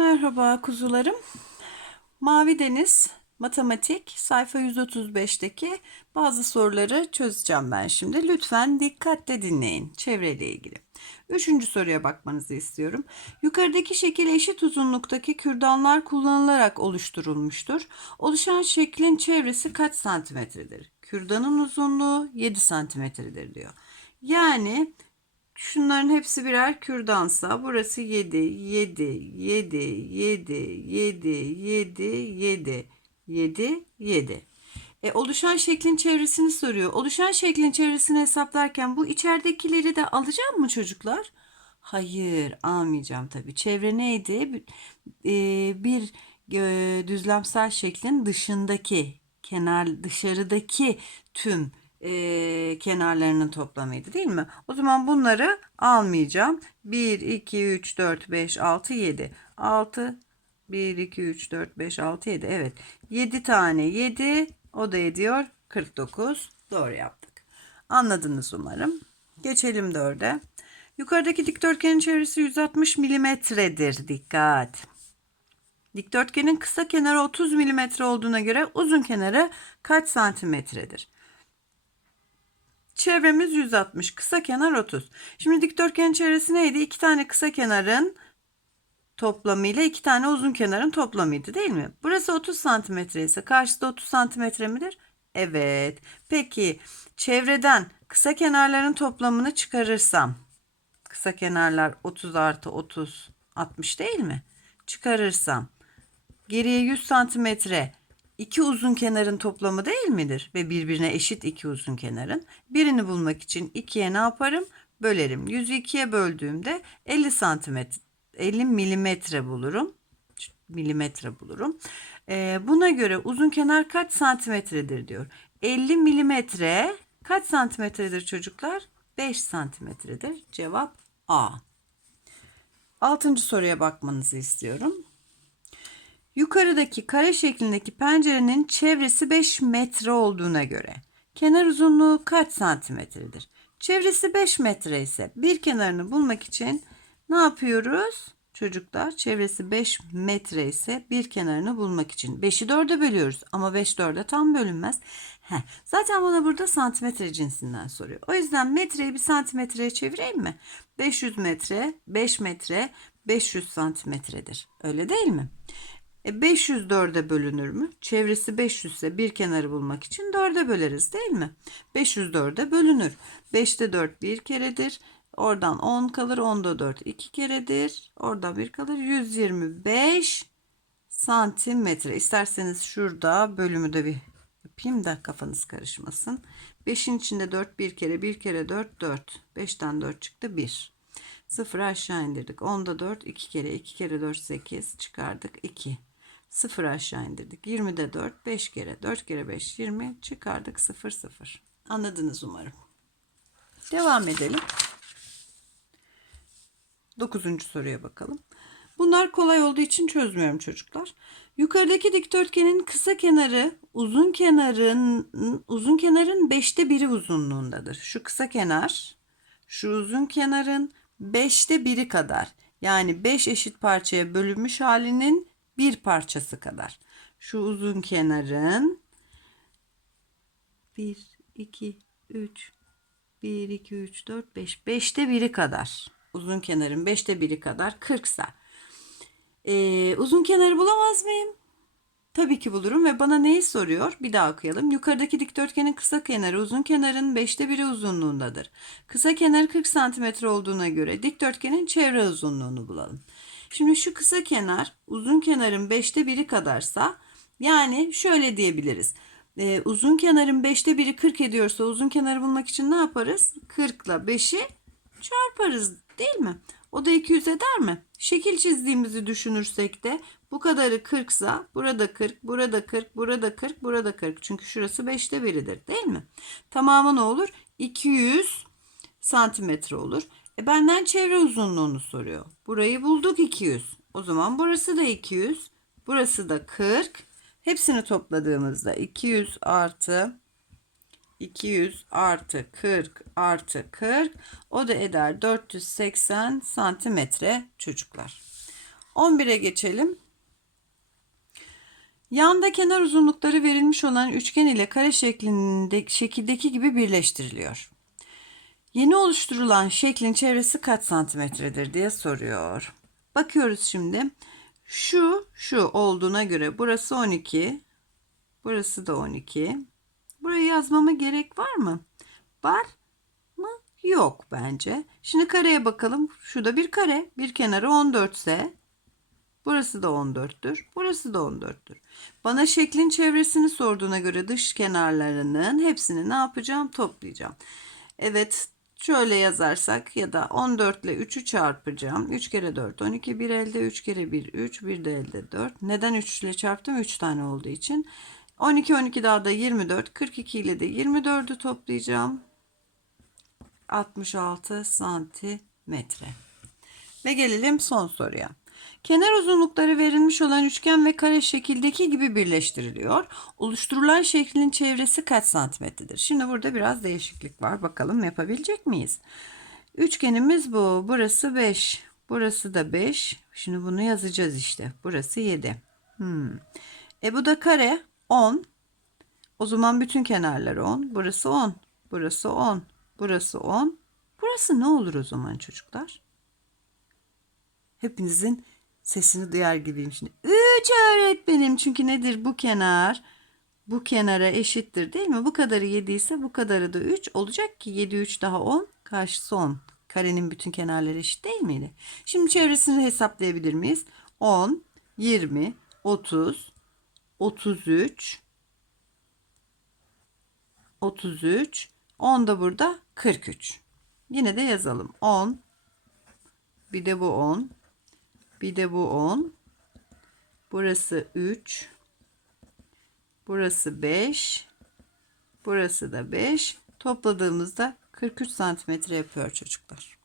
Merhaba kuzularım. Mavi Deniz Matematik sayfa 135'teki bazı soruları çözeceğim ben şimdi. Lütfen dikkatle dinleyin çevreyle ilgili. Üçüncü soruya bakmanızı istiyorum. Yukarıdaki şekil eşit uzunluktaki kürdanlar kullanılarak oluşturulmuştur. Oluşan şeklin çevresi kaç santimetredir? Kürdanın uzunluğu 7 santimetredir diyor. Yani Şunların hepsi birer kürdansa burası 7, 7, 7, 7, 7, 7, 7, 7, 7. E, oluşan şeklin çevresini soruyor. Oluşan şeklin çevresini hesaplarken bu içeridekileri de alacağım mı çocuklar? Hayır almayacağım tabii. Çevre neydi? E, bir e, düzlemsel şeklin dışındaki kenar dışarıdaki tüm e, kenarlarının toplamıydı değil mi? O zaman bunları almayacağım. 1, 2, 3, 4, 5, 6, 7. 6, 1, 2, 3, 4, 5, 6, 7. Evet. 7 tane 7. O da ediyor 49. Doğru yaptık. Anladınız umarım. Geçelim 4'e. Yukarıdaki dikdörtgenin çevresi 160 milimetredir. Dikkat. Dikdörtgenin kısa kenarı 30 milimetre olduğuna göre uzun kenarı kaç santimetredir? Çevremiz 160. Kısa kenar 30. Şimdi dikdörtgenin çevresi neydi? İki tane kısa kenarın toplamı ile iki tane uzun kenarın toplamıydı değil mi? Burası 30 santimetre ise karşıda 30 santimetre midir? Evet. Peki çevreden kısa kenarların toplamını çıkarırsam kısa kenarlar 30 artı 30 60 değil mi? Çıkarırsam geriye 100 santimetre iki uzun kenarın toplamı değil midir? Ve birbirine eşit iki uzun kenarın. Birini bulmak için ikiye ne yaparım? Bölerim. 100'ü ikiye böldüğümde 50 santimetre 50 milimetre bulurum. Milimetre bulurum. Ee, buna göre uzun kenar kaç santimetredir diyor. 50 milimetre kaç santimetredir çocuklar? 5 santimetredir. Cevap A. Altıncı soruya bakmanızı istiyorum. Yukarıdaki kare şeklindeki pencerenin çevresi 5 metre olduğuna göre kenar uzunluğu kaç santimetredir? Çevresi 5 metre ise bir kenarını bulmak için ne yapıyoruz? Çocuklar çevresi 5 metre ise bir kenarını bulmak için 5'i 4'e bölüyoruz ama 5 4'e tam bölünmez. Heh, zaten bana burada santimetre cinsinden soruyor. O yüzden metreyi bir santimetreye çevireyim mi? 500 metre, 5 metre, 500 santimetredir. Öyle değil mi? E 500 4'e bölünür mü? Çevresi 500 ise bir kenarı bulmak için 4'e böleriz değil mi? 500 4'e bölünür. 5'te 4 bir keredir. Oradan 10 kalır. 10'da 4 2 keredir. Orada 1 kalır. 125 santimetre. İsterseniz şurada bölümü de bir yapayım da kafanız karışmasın. 5'in içinde 4 bir kere. 1 kere 4 4. 5'ten 4 çıktı 1. 0 aşağı indirdik. 10'da 4 2 kere. 2 kere 4 8 çıkardık 2. 0 aşağı indirdik. 20'de 4 5 kere 4 kere 5 20 çıkardık 0 0. Anladınız umarım. Devam edelim. 9. soruya bakalım. Bunlar kolay olduğu için çözmüyorum çocuklar. Yukarıdaki dikdörtgenin kısa kenarı uzun kenarın uzun kenarın 5'te biri uzunluğundadır. Şu kısa kenar şu uzun kenarın 5'te biri kadar. Yani 5 eşit parçaya bölünmüş halinin bir parçası kadar. Şu uzun kenarın 1, 2, 3, 1, 2, 3, 4, 5. 5'te biri kadar. Uzun kenarın 5'te biri kadar 40 sa. Ee, uzun kenarı bulamaz mıyım? Tabii ki bulurum ve bana neyi soruyor? Bir daha okuyalım. Yukarıdaki dikdörtgenin kısa kenarı uzun kenarın 5'te biri uzunluğundadır. Kısa kenar 40 cm olduğuna göre dikdörtgenin çevre uzunluğunu bulalım. Şimdi şu kısa kenar uzun kenarın 5'te biri kadarsa yani şöyle diyebiliriz. Ee, uzun kenarın 5'te biri 40 ediyorsa uzun kenarı bulmak için ne yaparız? 40 ile 5'i çarparız değil mi? O da 200 eder mi? Şekil çizdiğimizi düşünürsek de bu kadarı 40 sa burada 40, burada 40, burada 40, burada 40. Çünkü şurası 5'te biridir değil mi? Tamamı ne olur? 200 santimetre olur. E benden çevre uzunluğunu soruyor. Burayı bulduk 200. O zaman burası da 200. Burası da 40. Hepsini topladığımızda 200 artı 200 artı 40 artı 40 o da eder 480 santimetre çocuklar. 11'e geçelim. Yanda kenar uzunlukları verilmiş olan üçgen ile kare şeklinde şekildeki gibi birleştiriliyor. Yeni oluşturulan şeklin çevresi kaç santimetredir diye soruyor. Bakıyoruz şimdi. Şu şu olduğuna göre burası 12. Burası da 12. Burayı yazmama gerek var mı? Var mı? Yok bence. Şimdi kareye bakalım. Şurada bir kare. Bir kenarı 14 ise burası da 14'tür. Burası da 14'tür. Bana şeklin çevresini sorduğuna göre dış kenarlarının hepsini ne yapacağım? Toplayacağım. Evet şöyle yazarsak ya da 14 ile 3'ü çarpacağım. 3 kere 4 12 bir elde 3 kere 1 3 bir de elde 4. Neden 3 ile çarptım? 3 tane olduğu için. 12 12 daha da 24 42 ile de 24'ü toplayacağım. 66 santimetre. Ve gelelim son soruya. Kenar uzunlukları verilmiş olan üçgen ve kare şekildeki gibi birleştiriliyor. Oluşturulan şeklin çevresi kaç santimetredir? Şimdi burada biraz değişiklik var. Bakalım yapabilecek miyiz? Üçgenimiz bu. Burası 5. Burası da 5. Şimdi bunu yazacağız işte. Burası 7. Hmm. E bu da kare 10. O zaman bütün kenarları 10. Burası 10. Burası 10. Burası 10. Burası ne olur o zaman çocuklar? Hepinizin sesini duyar gibiyim şimdi. 3 öğretmenim çünkü nedir bu kenar? Bu kenara eşittir değil mi? Bu kadarı 7 ise bu kadarı da 3 olacak ki 7 3 daha 10 karşısı 10. Karenin bütün kenarları eşit değil miydi? Şimdi çevresini hesaplayabilir miyiz? 10, 20, 30, 33, 33, 10 da burada 43. Yine de yazalım. 10, bir de bu 10, bir de bu 10. Burası 3. Burası 5. Burası da 5. Topladığımızda 43 santimetre yapıyor çocuklar.